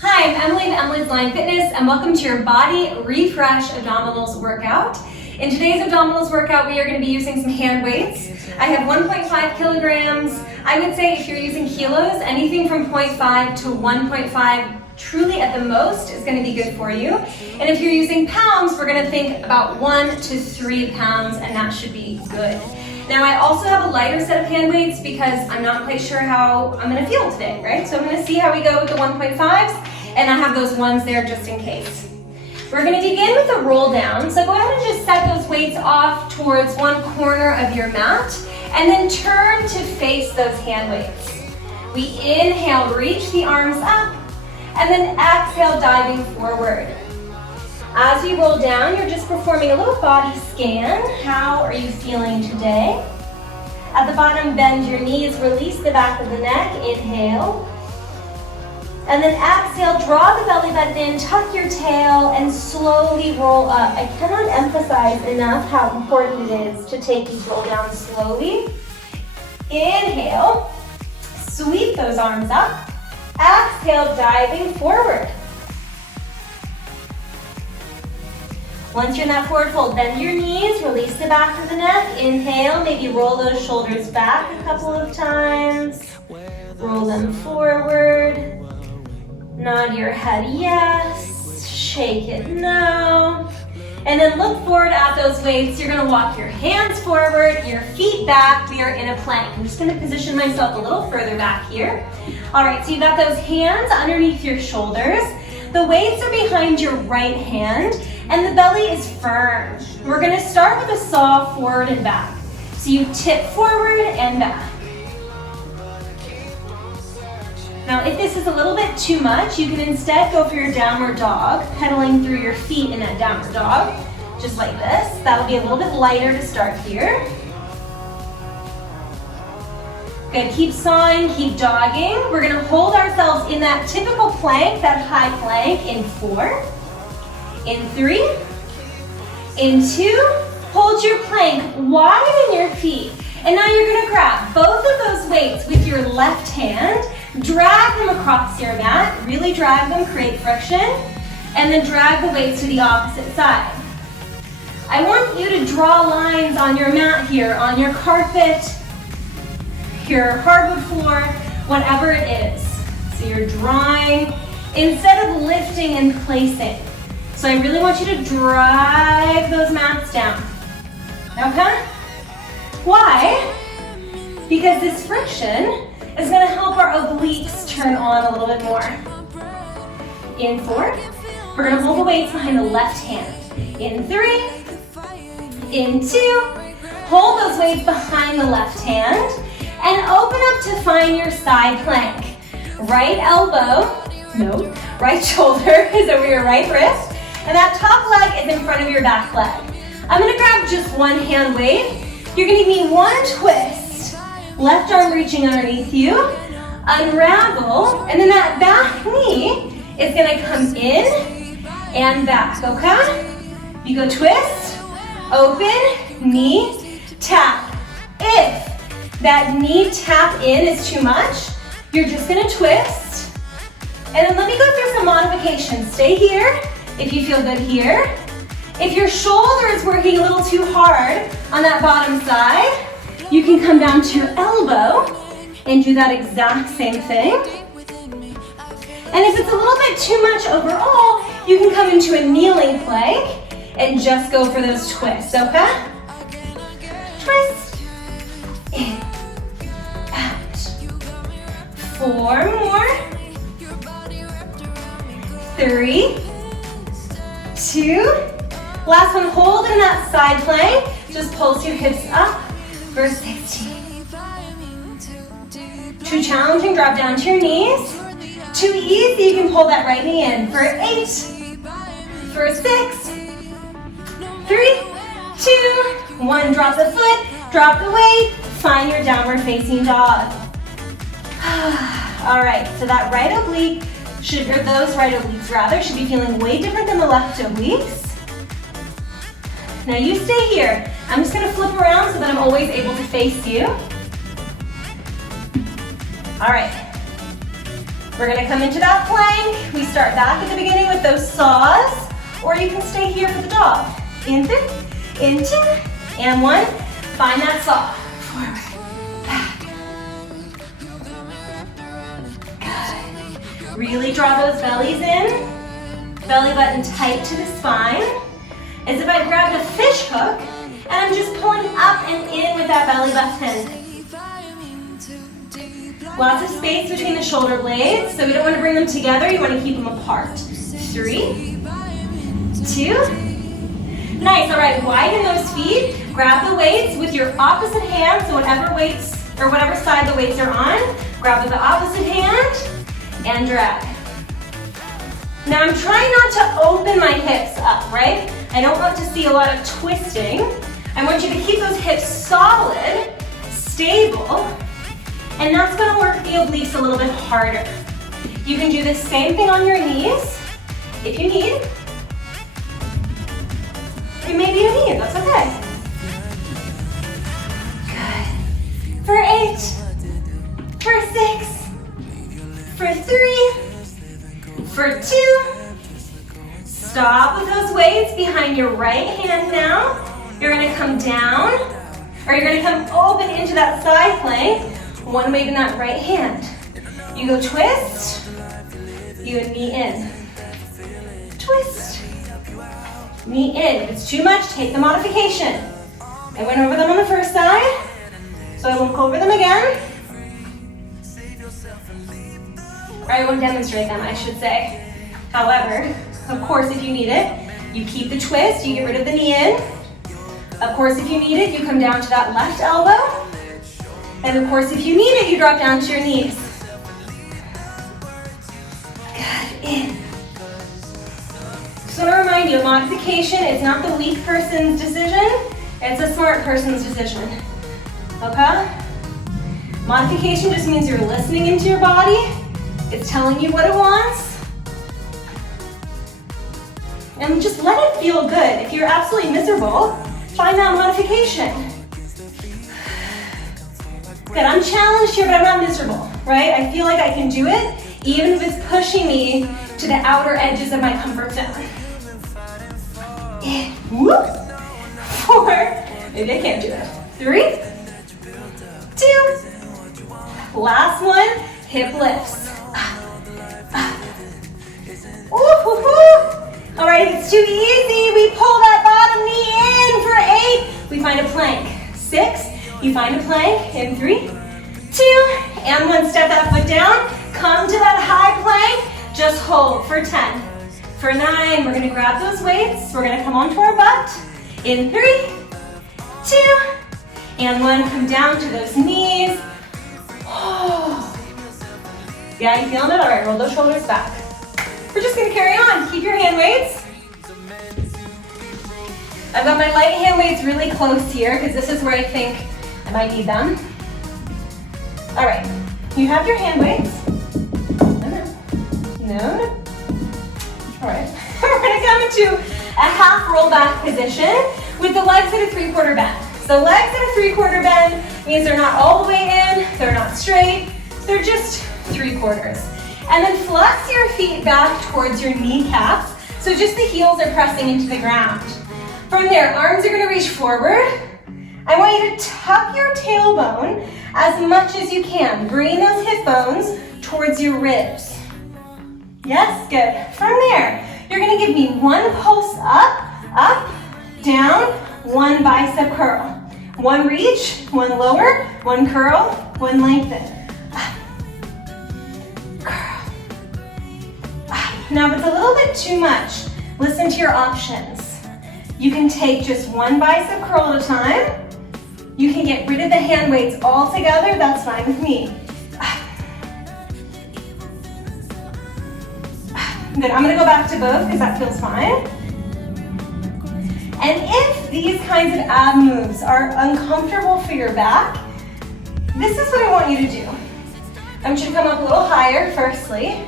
Hi, I'm Emily of Emily's Line Fitness, and welcome to your Body Refresh Abdominals workout. In today's abdominals workout, we are going to be using some hand weights. I have 1.5 kilograms. I would say if you're using kilos, anything from 0.5 to 1.5 truly at the most is going to be good for you. And if you're using pounds, we're going to think about 1 to 3 pounds, and that should be good. Now I also have a lighter set of hand weights because I'm not quite sure how I'm going to feel today, right? So I'm going to see how we go with the 1.5s, and I have those ones there just in case. We're going to begin with a roll down, so go ahead and just set those weights off towards one corner of your mat, and then turn to face those hand weights. We inhale, reach the arms up, and then exhale, diving forward. As we roll down, you're just performing a little body scan. How are you feeling today? At the bottom, bend your knees, release the back of the neck, inhale. And then exhale, draw the belly button in, tuck your tail, and slowly roll up. I cannot emphasize enough how important it is to take these roll downs slowly. Inhale, sweep those arms up. Exhale, diving forward. Once you're in that forward fold, bend your knees, release the back of the neck. Inhale, maybe roll those shoulders back a couple of times. Roll them forward. Nod your head yes, shake it no. And then look forward at those weights. You're gonna walk your hands forward, your feet back. We are in a plank. I'm just gonna position myself a little further back here. All right, so you've got those hands underneath your shoulders. The weights are behind your right hand, and the belly is firm. We're gonna start with a saw forward and back. So you tip forward and back. Now, if this is a little bit too much, you can instead go for your downward dog, pedaling through your feet in that downward dog, just like this. That'll be a little bit lighter to start here. Good, keep sawing, keep dogging. We're gonna hold ourselves in that typical plank, that high plank, in 4, in 3, in 2. Hold your plank, widen your feet. And now you're gonna grab both of those weights with your left hand, drag them across your mat, really drag them, create friction, and then drag the weights to the opposite side. I want you to draw lines on your mat here, on your carpet, your hardwood floor, whatever it is. So you're drawing instead of lifting and placing. So I really want you to drive those mats down. Okay? Why? Because this friction is going to help our obliques turn on a little bit more. In 4, we're going to hold the weights behind the left hand. In 3, in 2, hold those weights behind the left hand, and open up to find your side plank. Right elbow, no, right shoulder is over your right wrist, and that top leg is in front of your back leg. I'm gonna grab just one hand weight. You're gonna give me one twist, left arm reaching underneath you, unravel, and then that back knee is gonna come in and back, okay? You go twist, open, knee, tap. If that knee tap in is too much, you're just gonna twist. And then let me go through some modifications. Stay here if you feel good here. If your shoulder is working a little too hard on that bottom side, you can come down to your elbow and do that exact same thing. And if it's a little bit too much overall, you can come into a kneeling plank and just go for those twists, okay? Twist, in, out. 4 more. 3, 2. Last one, hold in that side plank. Just pulse your hips up for 16. Too challenging, drop down to your knees. Too easy, you can pull that right knee in for 8, for 6, 3, 2, 1. Drop the foot, drop the weight, find your downward facing dog. All right, so that right oblique those right obliques rather, should be feeling way different than the left obliques. Now you stay here. I'm just gonna flip around so that I'm always able to face you. All right. We're gonna come into that plank. We start back at the beginning with those saws, or you can stay here for the dog. In, into, and one. Find that saw. Forward, back. Good. Really draw those bellies in. Belly button tight to the spine. As if I grabbed a fish hook, and I'm just pulling up and in with that belly button. Lots of space between the shoulder blades, so we don't want to bring them together, you want to keep them apart. 3, 2, nice, all right, widen those feet, grab the weights with your opposite hand, so whatever weights, or whatever side the weights are on, grab with the opposite hand, and drag. Now I'm trying not to open my hips up, right? I don't want to see a lot of twisting. I want you to keep those hips solid, stable, and that's gonna work the obliques a little bit harder. You can do the same thing on your knees, if you need. Or maybe you need, that's okay. Good. For 8, for 6, for 3, for 2. Stop with those weights behind your right hand now. You're gonna come down, or you're gonna come open into that side plank. One weight in that right hand. You go twist, you go knee in. Twist, knee in. If it's too much, take the modification. I went over them on the first side, so I won't go over them again. Or I won't demonstrate them, I should say. However, of course, if you need it, you keep the twist, you get rid of the knee in. Of course, if you need it, you come down to that left elbow. And of course, if you need it, you drop down to your knees. Good, in. Just want to remind you, modification is not the weak person's decision, it's a smart person's decision, okay? Modification just means you're listening into your body, it's telling you what it wants, and just let it feel good. If you're absolutely miserable, find that modification. Good, I'm challenged here, but I'm not miserable, right? I feel like I can do it, even if it's pushing me to the outer edges of my comfort zone. Whoop. 4, maybe I can't do it. 3, 2, last one, hip lifts. All right, if it's too easy, we pull that bottom knee in for 8. We find a plank. 6, you find a plank in 3, 2, and 1. Step that foot down. Come to that high plank. Just hold for 10. For 9, we're gonna grab those weights. We're gonna come onto our butt. In 3, 2, and 1. Come down to those knees. Yeah, you feeling it? All right, roll those shoulders back. We're just gonna carry on. Keep your hand weights. I've got my light hand weights really close here because this is where I think I might need them. All right, you have your hand weights. No. All right, we're gonna come into a half rollback position with the legs at a 3/4 bend. So legs at a 3/4 bend means they're not all the way in, they're not straight, they're just 3/4. And then flex your feet back towards your kneecaps, so just the heels are pressing into the ground. From there, arms are gonna reach forward. I want you to tuck your tailbone as much as you can. Bring those hip bones towards your ribs. Yes, good. From there, you're gonna give me 1 pulse up, down, 1 bicep curl. 1 reach, 1 lower, 1 curl, 1 lengthen. Curl. Now, if it's a little bit too much, listen to your options. You can take just 1 bicep curl at a time. You can get rid of the hand weights altogether, that's fine with me. Good, I'm gonna go back to both because that feels fine. And if these kinds of ab moves are uncomfortable for your back, this is what I want you to do. I want you to come up a little higher, firstly.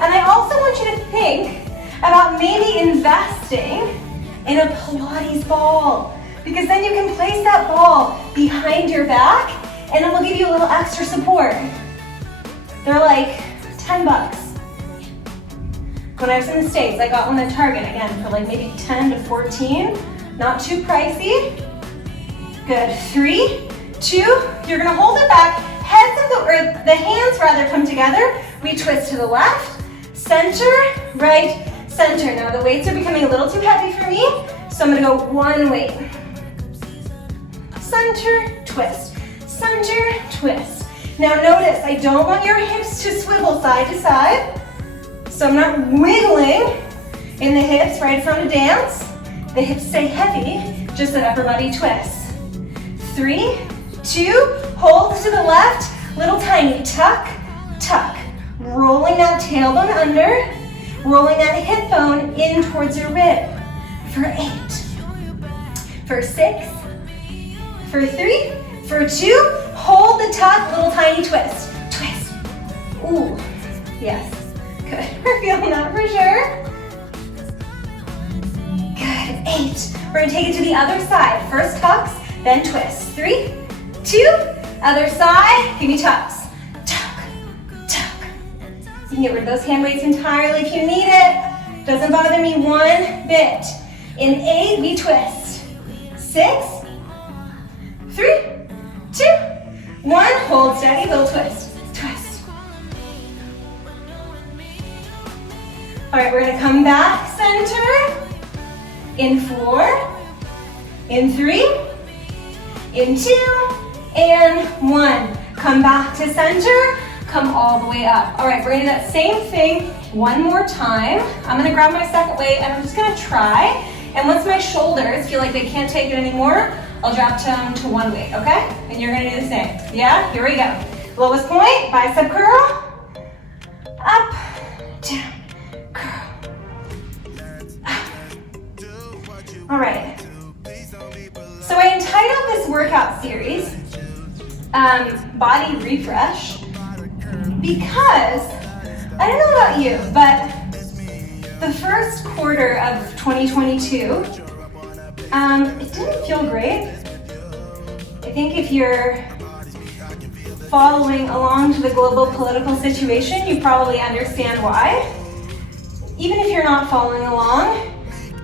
And I also want you to think about maybe investing in a Pilates ball, because then you can place that ball behind your back and it will give you a little extra support. They're like $10. When I was in the States, I got one at Target, again, for like maybe 10 to 14. Not too pricey. Good, 3, 2, you're gonna hold it back. The hands rather come together. We twist to the left, center, right, center. Now the weights are becoming a little too heavy for me, so I'm gonna go one weight. Center, twist, center, twist. Now notice, I don't want your hips to swivel side to side, so I'm not wiggling in the hips, right? It's not a dance. The hips stay heavy, just an upper body twist. 3, 2, hold to the left, little tiny tuck, tuck. Rolling that tailbone under, rolling that hip bone in towards your rib. For 8, for 6, for 3, for 2, hold the tuck, little tiny twist, twist. Ooh, yes, good. We're feeling that for sure. Good, 8. We're gonna take it to the other side. First tucks, then twist. 3, 2, other side, give me tucks. Tuck, tuck. You can get rid of those hand weights entirely if you need it. Doesn't bother me one bit. In 8, we twist. 6, 3, 2, 1. Hold steady, little twist, twist. All right, we're gonna come back, center. In 4, in 3, in 2, and 1. Come back to center, come all the way up. All right, we're gonna do that same thing one more time. I'm gonna grab my second weight and I'm just gonna try. And once my shoulders feel like they can't take it anymore, I'll drop them to one weight, okay? And you're gonna do the same. Yeah, here we go. Lowest point, bicep curl. Up, down, curl. Up. All right. So I entitled this workout series, Body Refresh, because, I don't know about you, but the first quarter of 2022, it didn't feel great. I think if you're following along to the global political situation, you probably understand why. Even if you're not following along,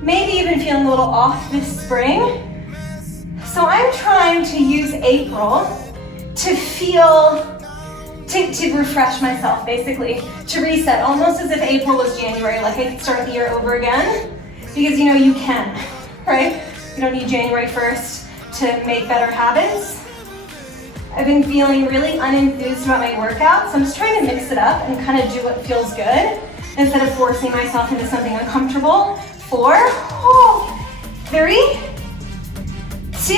maybe you've been feeling a little off this spring. So I'm trying to use April to refresh myself, basically, to reset, almost as if April was January, like I could start the year over again, because you know you can, right? You don't need January 1st to make better habits. I've been feeling really unenthused about my workouts, so I'm just trying to mix it up and kind of do what feels good, instead of forcing myself into something uncomfortable. 4, 3, 2,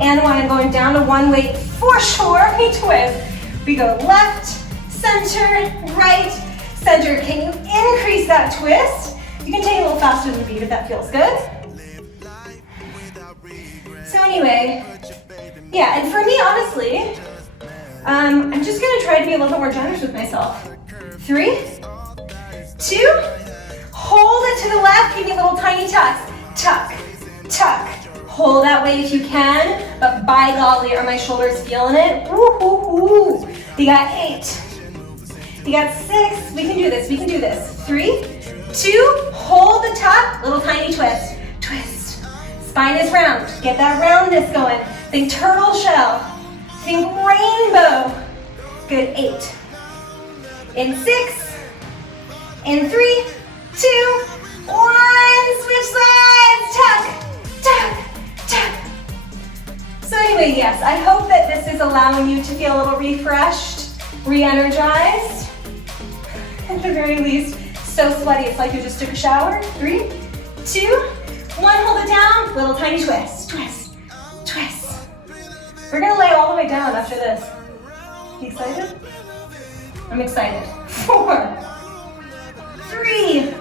and 1. I'm going down to one weight for sure. We twist. We go left, center, right, center. Can you increase that twist? You can take it a little faster than the beat if that feels good. So anyway, yeah, and for me, honestly, I'm just gonna try to be a little bit more generous with myself. 3, 2, hold it to the left, give me little tiny tucks. Tuck, tuck. Hold that weight if you can, but by golly, are my shoulders feeling it? Woo-hoo-hoo. You got 8. You got 6. We can do this, we can do this. 3, 2, hold the tuck, little tiny twist. Twist. Spine is round. Get that roundness going. Think turtle shell. Think rainbow. Good, 8. In 6. In 3, 2, 1. Switch sides. Tuck, tuck, tuck. So anyway, yes, I hope that this is allowing you to feel a little refreshed, re-energized. At the very least, so sweaty, it's like you just took a shower. 3, 2, 1, hold it down, little tiny twist, twist, twist. We're gonna lay all the way down after this. You excited? I'm excited. 4, 3,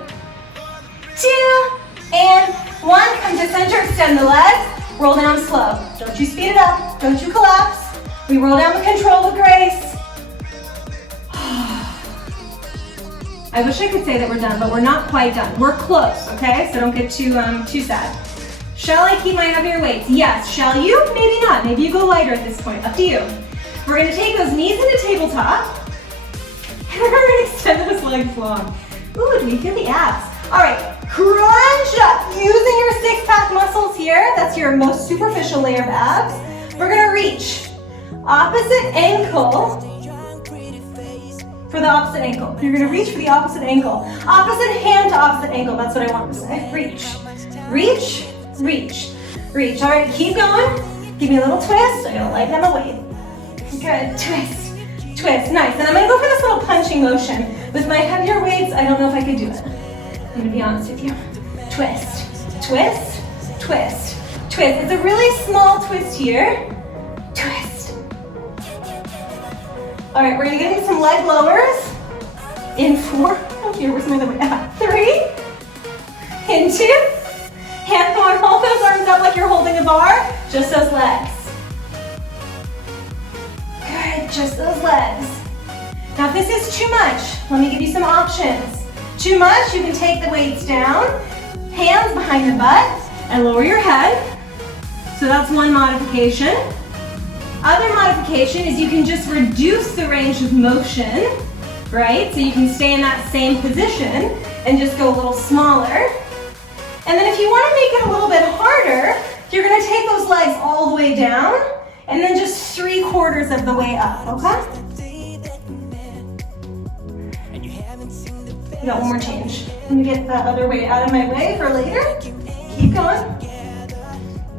2, and 1. Come to center, extend the legs, roll down slow. Don't you speed it up, don't you collapse. We roll down with control, with grace. I wish I could say that we're done, but we're not quite done. We're close, okay? So don't get too sad. Shall I keep my heavier weights? Yes. Shall you? Maybe not. Maybe you go lighter at this point. Up to you. We're gonna take those knees into tabletop. Extend those legs long. Ooh, do we feel the abs? All right, crunch up. Using your six-pack muscles here, that's your most superficial layer of abs. We're gonna reach opposite ankle for the opposite ankle. You're gonna reach for the opposite ankle. Opposite hand to opposite ankle, that's what I want to say. Reach, reach, reach, reach. All right, keep going. Give me a little twist. I'm gonna lighten up my weight. Good, twist, twist, nice. And I'm gonna go for this little punching motion. With my heavier weights, I don't know if I could do it. I'm gonna be honest with you. Twist, twist, twist, twist. It's a really small twist here. Twist. All right, we're gonna get into some leg lowers. In 4, oh dear, where's my other way? 3, in 2, hand on, hold those arms up like you're holding a bar, just those legs. Good, just those legs. Now if this is too much, let me give you some options. Too much, you can take the weights down, hands behind the butt, and lower your head. So that's one modification. Other modification is you can just reduce the range of motion, right? So you can stay in that same position and just go a little smaller. And then if you want to make it a little bit harder, you're going to take those legs all the way down and then just 3/4 of the way up, okay? You got one more change. Let me get that other weight out of my way for later. Keep going.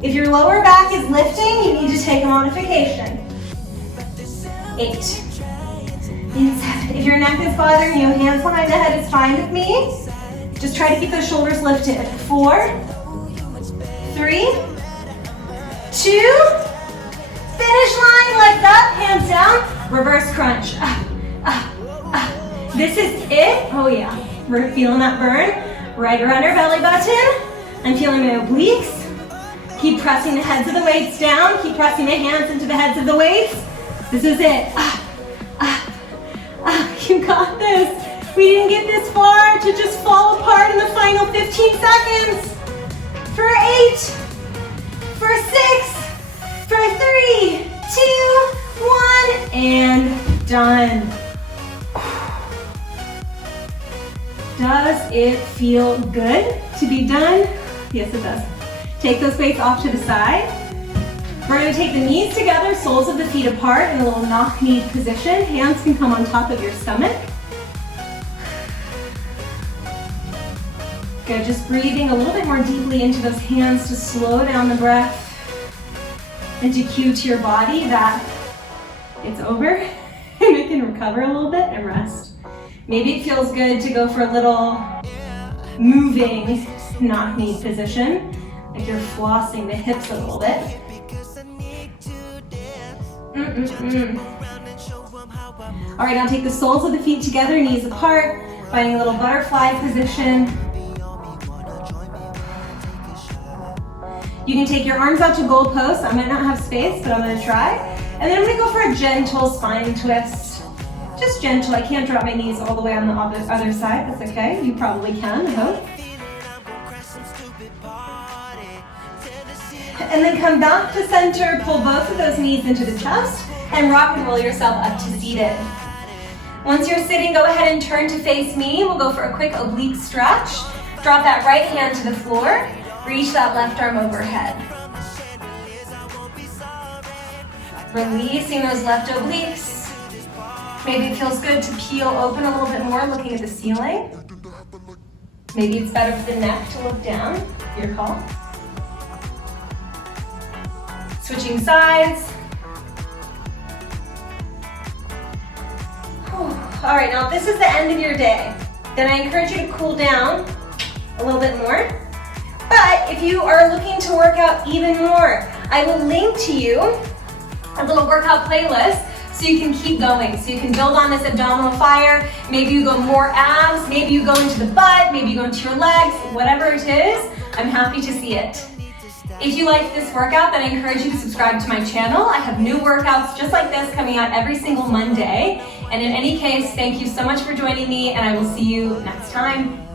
If your lower back is lifting, you need to take a modification. 8. And 7. If your neck is bothering you, hands behind the head is fine with me. Just try to keep those shoulders lifted. 4, 3, 2, finish line, legs up, hands down, reverse crunch. This is it. Oh yeah, we're feeling that burn. Right around our belly button. I'm feeling my obliques. Keep pressing the heads of the weights down. Keep pressing the hands into the heads of the weights. This is it. You got this. We didn't get this far to just fall apart in the final 15 seconds. For 8, for 6, for 3, 2, 1, and done. Does it feel good to be done? Yes, it does. Take those weights off to the side. We're going to take the knees together, soles of the feet apart in a little knock-knee position. Hands can come on top of your stomach. Good, just breathing a little bit more deeply into those hands to slow down the breath and to cue to your body that it's over and it can recover a little bit and rest. Maybe it feels good to go for a little moving knock-knee position, like you're flossing the hips a little bit. All right, now take the soles of the feet together, knees apart, finding a little butterfly position. You can take your arms out to goal post. I might not have space, but I'm gonna try. And then I'm gonna go for a gentle spine twist. Just gentle, I can't drop my knees all the way on the other side, that's okay. You probably can, I hope. And then come back to center, pull both of those knees into the chest, and rock and roll yourself up to seated. Once you're sitting, go ahead and turn to face me. We'll go for a quick oblique stretch. Drop that right hand to the floor, reach that left arm overhead. Releasing those left obliques. Maybe it feels good to peel open a little bit more, looking at the ceiling. Maybe it's better for the neck to look down. Your call. Switching sides. All right, now if this is the end of your day, then I encourage you to cool down a little bit more. But if you are looking to work out even more, I will link to you a little workout playlist so you can keep going, so you can build on this abdominal fire. Maybe you go more abs, maybe you go into the butt, maybe you go into your legs, whatever it is, I'm happy to see it. If you like this workout, then I encourage you to subscribe to my channel. I have new workouts just like this coming out every single Monday. And in any case, thank you so much for joining me, and I will see you next time.